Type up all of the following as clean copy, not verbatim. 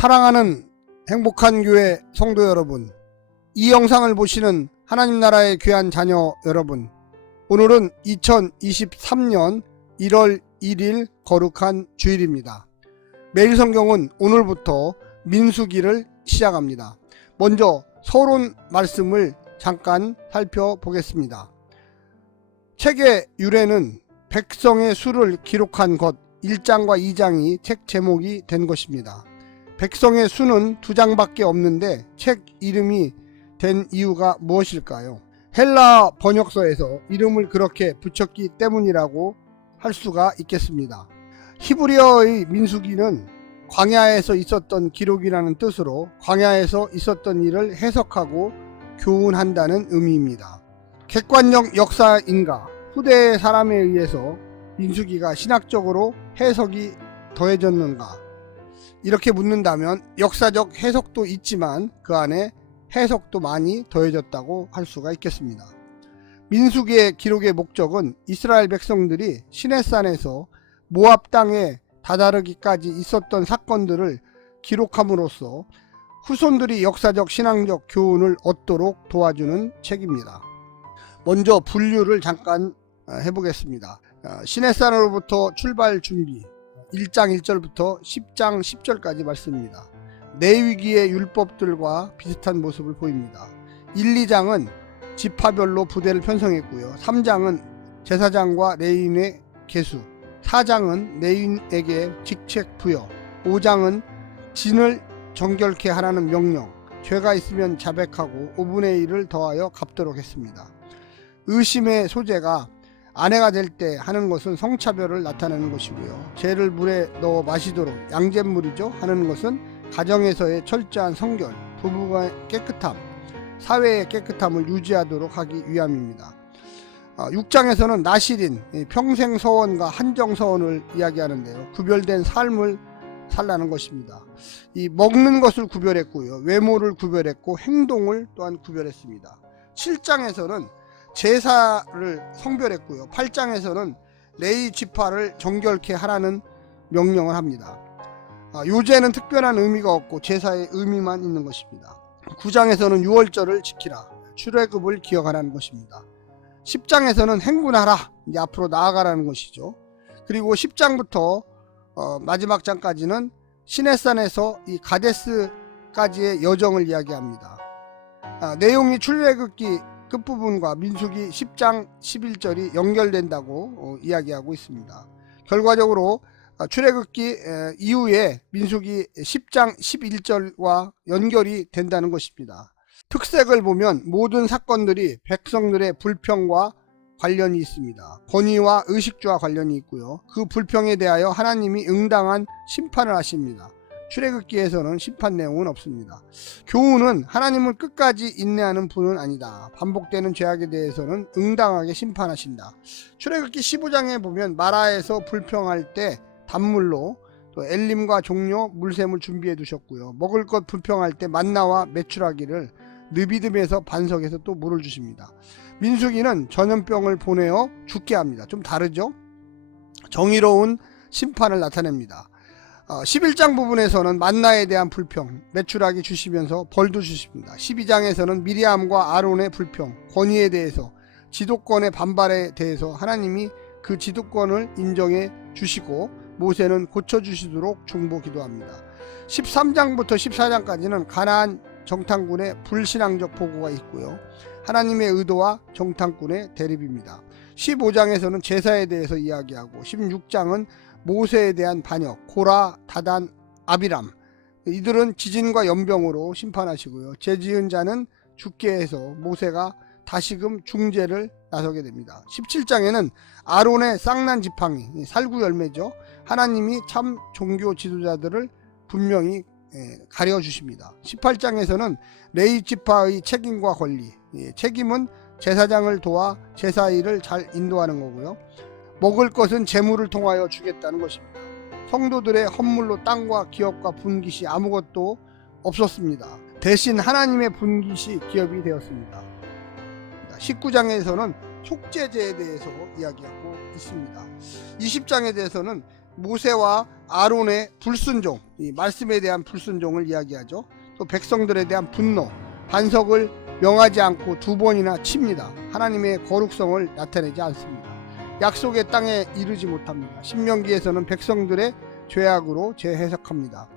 사랑하는 행복한 교회 성도 여러분, 이 영상을 보시는 하나님 나라의 귀한 자녀 여러분, 오늘은 2023년 1월 1일 거룩한 주일입니다. 매일 성경은 오늘부터 민수기를 시작합니다. 먼저 서론 말씀을 잠깐 살펴보겠습니다. 책의 유래는 백성의 수를 기록한 것 1장과 2장이 책 제목이 된 것입니다. 백성의 수는 2장밖에 없는데 책 이름이 된 이유가 무엇일까요? 헬라 번역서에서 이름을 그렇게 붙였기 때문이라고 할 수가 있겠습니다. 히브리어의 민수기는 광야에서 있었던 기록이라는 뜻으로 광야에서 있었던 일을 해석하고 교훈한다는 의미입니다. 객관적 역사인가 후대의 사람에 의해서 민수기가 신학적으로 해석이 더해졌는가? 이렇게 묻는다면 역사적 해석도 있지만 그 안에 해석도 많이 더해졌다고 할 수가 있겠습니다. 민수기의 기록의 목적은 이스라엘 백성들이 시내산에서 모압 땅에 다다르기까지 있었던 사건들을 기록함으로써 후손들이 역사적 신앙적 교훈을 얻도록 도와주는 책입니다. 먼저 분류를 잠깐 해보겠습니다. 시내산으로부터 출발 준비 1장 1절부터 10장 10절까지 말씀입니다. 레위기의 율법들과 비슷한 모습을 보입니다. 1, 2장은 지파별로 부대를 편성했고요. 3장은 제사장과 레위인의 계수, 4장은 레위인에게 직책 부여, 5장은 진을 정결케 하라는 명령, 죄가 있으면 자백하고 5분의 1을 더하여 갚도록 했습니다. 의심의 소재가 아내가 될 때 하는 것은 성차별을 나타내는 것이고요. 죄를 물에 넣어 마시도록 양잿물이죠 하는 것은 가정에서의 철저한 성결, 부부의 깨끗함, 사회의 깨끗함을 유지하도록 하기 위함입니다. 6장에서는 나실인 평생 서원과 한정 서원을 이야기하는데요. 구별된 삶을 살라는 것입니다. 이 먹는 것을 구별했고요. 외모를 구별했고 행동을 또한 구별했습니다. 7장에서는 제사를 성별했고요. 8장에서는 레위 지파를 정결케 하라는 명령을 합니다. 요제는 특별한 의미가 없고 제사의 의미만 있는 것입니다. 9장에서는 유월절을 지키라, 출애굽을 기억하라는 것입니다. 10장에서는 행군하라, 이제 앞으로 나아가라는 것이죠. 그리고 10장부터 마지막 장까지는 시내산에서 이 가데스까지의 여정을 이야기합니다. 내용이 출애굽기 끝부분과 민수기 10장 11절이 연결된다고 이야기하고 있습니다. 결과적으로 출애굽기 이후에 민수기 10장 11절과 연결이 된다는 것입니다. 특색을 보면 모든 사건들이 백성들의 불평과 관련이 있습니다. 권위와 의식주와 관련이 있고요. 그 불평에 대하여 하나님이 응당한 심판을 하십니다. 출애굽기에서는 심판 내용은 없습니다. 교훈은 하나님은 끝까지 인내하는 분은 아니다. 반복되는 죄악에 대해서는 응당하게 심판하신다. 출애굽기 15장에 보면 마라에서 불평할 때 단물로 또 엘림과 종료 물샘을 준비해 두셨고요. 먹을 것 불평할 때 만나와 메추라기를 느비딤에서 반석에서 또 물을 주십니다. 민수기는 전염병을 보내어 죽게 합니다. 좀 다르죠? 정의로운 심판을 나타냅니다. 11장 부분에서는 만나에 대한 불평, 메추라기 주시면서 벌도 주십니다. 12장에서는 미리암과 아론의 불평, 권위에 대해서, 지도권의 반발에 대해서 하나님이 그 지도권을 인정해 주시고 모세는 고쳐주시도록 중보 기도합니다. 13장부터 14장까지는 가나안 정탐꾼의 불신앙적 보고가 있고요. 하나님의 의도와 정탐꾼의 대립입니다. 15장에서는 제사에 대해서 이야기하고 16장은 모세에 대한 반역, 고라, 다단, 아비람, 이들은 지진과 연병으로 심판하시고요. 죄지은 자는 죽게 해서 모세가 다시금 중재를 나서게 됩니다. 17장에는 아론의 쌍난 지팡이, 살구 열매죠. 하나님이 참 종교 지도자들을 분명히 가려주십니다. 18장에서는 레위 지파의 책임과 권리, 책임은 제사장을 도와 제사일을 잘 인도하는 거고요. 먹을 것은 재물을 통하여 주겠다는 것입니다. 성도들의 헌물로 땅과 기업과 분깃이 아무것도 없었습니다. 대신 하나님의 분깃이 기업이 되었습니다. 19장에서는 속죄제에 대해서 이야기하고 있습니다. 20장에 대해서는 모세와 아론의 불순종, 이 말씀에 대한 불순종을 이야기하죠. 또 백성들에 대한 분노, 반석을 명하지 않고 2번이나 칩니다. 하나님의 거룩성을 나타내지 않습니다. 약속의 땅에 이르지 못합니다. 신명기에서는 백성들의 죄악으로 재해석합니다.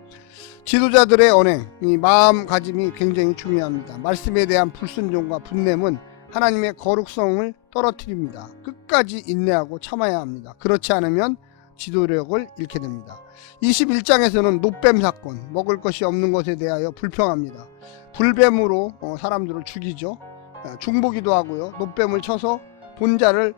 지도자들의 언행, 이 마음가짐이 굉장히 중요합니다. 말씀에 대한 불순종과 분냄은 하나님의 거룩성을 떨어뜨립니다. 끝까지 인내하고 참아야 합니다. 그렇지 않으면 지도력을 잃게 됩니다. 21장에서는 노뱀 사건, 먹을 것이 없는 것에 대하여 불평합니다. 불뱀으로 사람들을 죽이죠. 중보기도 하고요. 노뱀을 쳐서 본자를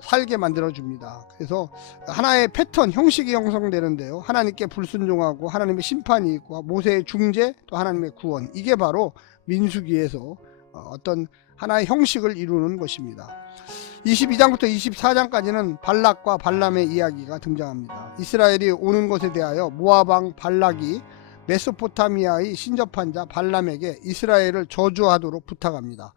살게 만들어줍니다. 그래서 하나의 패턴, 형식이 형성되는데요. 하나님께 불순종하고 하나님의 심판이 있고 모세의 중재, 또 하나님의 구원, 이게 바로 민수기에서 어떤 하나의 형식을 이루는 것입니다. 22장부터 24장까지는 발락과 발람의 이야기가 등장합니다. 이스라엘이 오는 것에 대하여 모압왕 발락이 메소포타미아의 신접한 자 발람에게 이스라엘을 저주하도록 부탁합니다.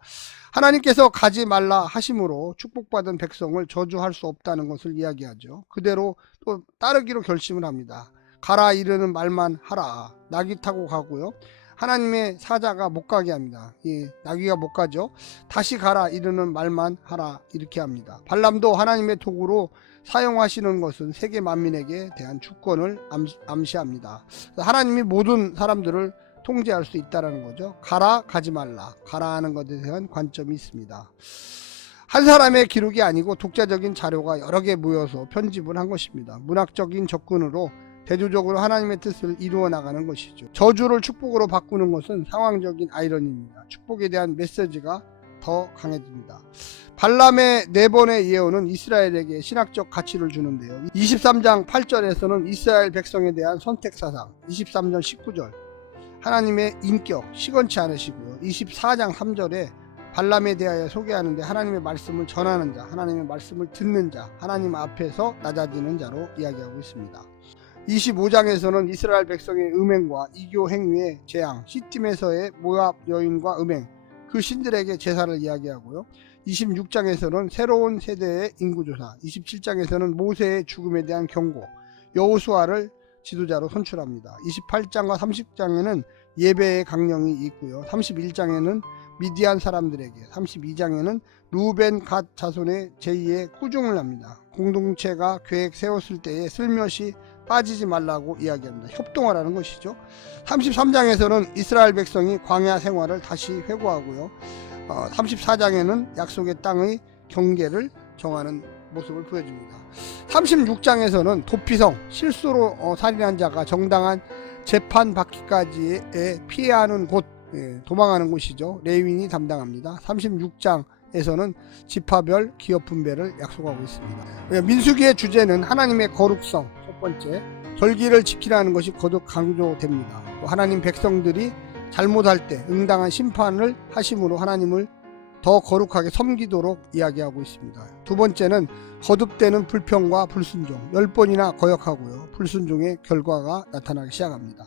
하나님께서 가지 말라 하심으로 축복받은 백성을 저주할 수 없다는 것을 이야기하죠. 그대로 또 따르기로 결심을 합니다. 가라 이르는 말만 하라. 나귀 타고 가고요. 하나님의 사자가 못 가게 합니다. 나귀가 못 가죠. 다시 가라 이르는 말만 하라 이렇게 합니다. 발람도 하나님의 도구로 사용하시는 것은 세계 만민에게 대한 주권을 암시합니다. 하나님이 모든 사람들을 통제할 수 있다는 거죠. 가라 가지 말라, 가라 하는 것에 대한 관점이 있습니다. 한 사람의 기록이 아니고 독자적인 자료가 여러 개 모여서 편집을 한 것입니다. 문학적인 접근으로 대조적으로 하나님의 뜻을 이루어 나가는 것이죠. 저주를 축복으로 바꾸는 것은 상황적인 아이러니입니다. 축복에 대한 메시지가 더 강해집니다. 발람의 4번의 예언은 이스라엘에게 신학적 가치를 주는데요. 23장 8절에서는 이스라엘 백성에 대한 선택사상, 23절 19절 하나님의 인격 시건치 않으시고요. 24장 3절에 발람에 대하여 소개하는데 하나님의 말씀을 전하는 자, 하나님의 말씀을 듣는 자, 하나님 앞에서 낮아지는 자로 이야기하고 있습니다. 25장에서는 이스라엘 백성의 음행과 이교 행위의 재앙, 시팀에서의 모압 여인과 음행, 그 신들에게 제사를 이야기하고요. 26장에서는 새로운 세대의 인구조사, 27장에서는 모세의 죽음에 대한 경고, 여호수아를 지도자로 선출합니다. 28장과 30장에는 예배의 강령이 있고요. 31장에는 미디안 사람들에게, 32장에는 루벤 갓 자손의 제2의 꾸중을 합니다. 공동체가 계획 세웠을 때에 슬며시 빠지지 말라고 이야기합니다. 협동하라는 것이죠. 33장에서는 이스라엘 백성이 광야 생활을 다시 회고하고요. 34장에는 약속의 땅의 경계를 정하는 모습을 보여줍니다. 36장에서는 도피성, 실수로 살인한 자가 정당한 재판 받기까지에 피해하는 곳, 도망하는 곳이죠. 레위인이 담당합니다. 36장에서는 지파별 기업 분배를 약속하고 있습니다. 민수기의 주제는 하나님의 거룩성, 첫 번째, 절기를 지키라는 것이 거듭 강조됩니다. 또 하나님 백성들이 잘못할 때 응당한 심판을 하심으로 하나님을 더 거룩하게 섬기도록 이야기하고 있습니다. 두 번째는 거듭되는 불평과 불순종, 10번이나 거역하고요. 불순종의 결과가 나타나기 시작합니다.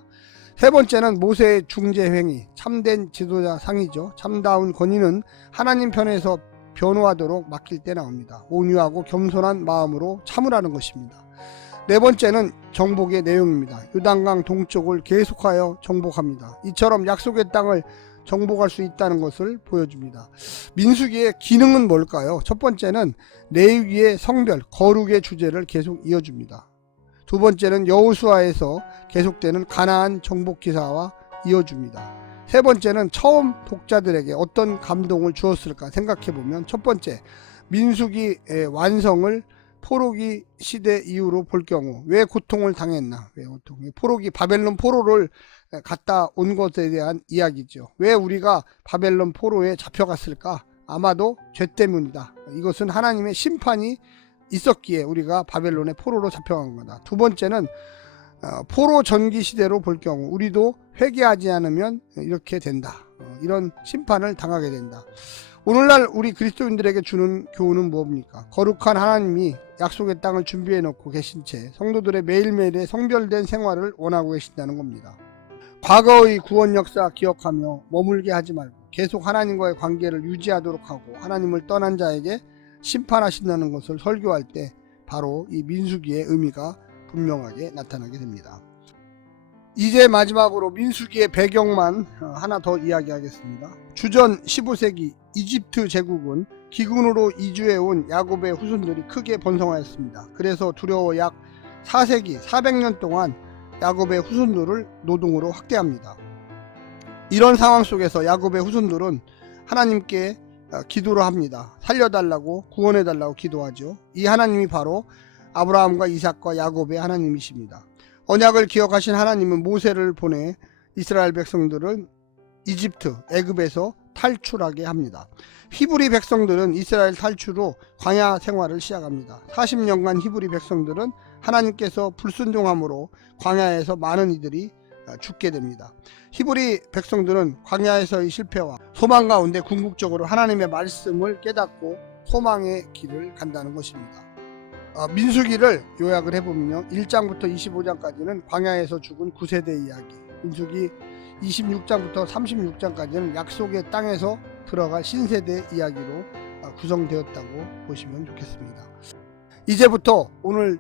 세 번째는 모세의 중재행위, 참된 지도자 상이죠. 참다운 권위는 하나님 편에서 변호하도록 맡길 때 나옵니다. 온유하고 겸손한 마음으로 참으라는 것입니다. 네 번째는 정복의 내용입니다. 요단강 동쪽을 계속하여 정복합니다. 이처럼 약속의 땅을 정복할 수 있다는 것을 보여줍니다. 민수기의 기능은 뭘까요? 첫 번째는 레위기의 성별, 거룩의 주제를 계속 이어줍니다. 두 번째는 여호수아에서 계속되는 가나안 정복 기사와 이어줍니다. 세 번째는 처음 독자들에게 어떤 감동을 주었을까 생각해보면, 첫 번째, 민수기의 완성을 포로기 시대 이후로 볼 경우 왜 고통을 당했나, 포로기 바벨론 포로를 갔다 온 것에 대한 이야기죠. 왜 우리가 바벨론 포로에 잡혀갔을까? 아마도 죄 때문이다. 이것은 하나님의 심판이 있었기에 우리가 바벨론의 포로로 잡혀간 거다. 두 번째는 포로 전기 시대로 볼 경우 우리도 회개하지 않으면 이렇게 된다. 이런 심판을 당하게 된다. 오늘날 우리 그리스도인들에게 주는 교훈은 무엇입니까? 거룩한 하나님이 약속의 땅을 준비해 놓고 계신 채 성도들의 매일매일의 성별된 생활을 원하고 계신다는 겁니다. 과거의 구원 역사 기억하며 머물게 하지 말고 계속 하나님과의 관계를 유지하도록 하고 하나님을 떠난 자에게 심판하신다는 것을 설교할 때 바로 이 민수기의 의미가 분명하게 나타나게 됩니다. 이제 마지막으로 민수기의 배경만 하나 더 이야기하겠습니다. 주전 15세기 이집트 제국은 기근으로 이주해온 야곱의 후손들이 크게 번성하였습니다. 그래서 두려워 약 4세기 400년 동안 야곱의 후손들을 노동으로 학대합니다. 이런 상황 속에서 야곱의 후손들은 하나님께 기도를 합니다. 살려달라고, 구원해달라고 기도하죠. 이 하나님이 바로 아브라함과 이삭과 야곱의 하나님이십니다. 언약을 기억하신 하나님은 모세를 보내 이스라엘 백성들을 이집트, 애굽에서 탈출하게 합니다. 히브리 백성들은 이스라엘 탈출 후 광야 생활을 시작합니다. 40년간 히브리 백성들은 하나님께서 불순종함으로 광야에서 많은 이들이 죽게 됩니다. 히브리 백성들은 광야에서의 실패와 소망 가운데 궁극적으로 하나님의 말씀을 깨닫고 소망의 길을 간다는 것입니다. 민수기를 요약을 해보면요, 1장부터 25장까지는 광야에서 죽은 9세대 이야기, 민수기 26장부터 36장까지는 약속의 땅에서 들어갈 신세대 이야기로 구성되었다고 보시면 좋겠습니다. 이제부터 오늘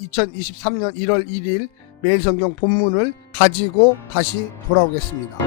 2023년 1월 1일 매일 성경 본문을 가지고 다시 돌아오겠습니다.